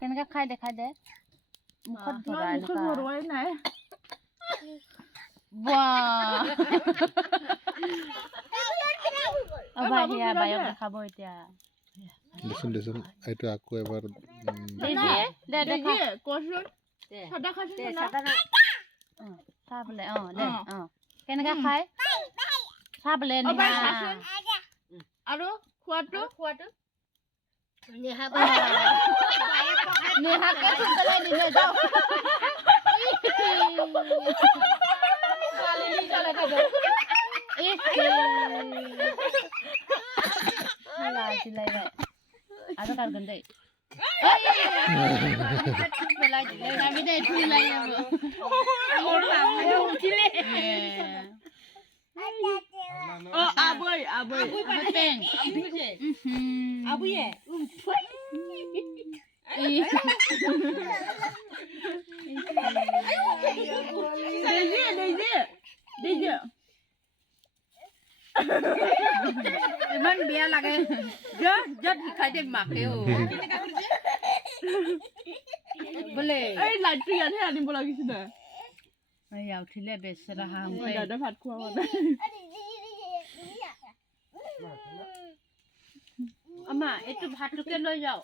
কেনেকৈ খাই দেখাই দে মুখত ভৰোৱাই নাই বায়ক দেখাব এতিয়া দেচোন এইটো আকৌ এবাৰ চাবলে কেনেকৈ খাই চাবলে আৰু খোৱাটো Ada kan gede. Kami deh itu lagi. Orang cile. Oh, aboy. Peng. Abu ye. Deja. Emang dia lagi jod khai dem makeo. Boleh. এই লাইটটো ইয়াতহে আনিব লাগিছিল এই উঠিলে বেচেৰা হাম দাদা ভাত খোৱা মানে আমা এইটো ভাতটোকে লৈ যাও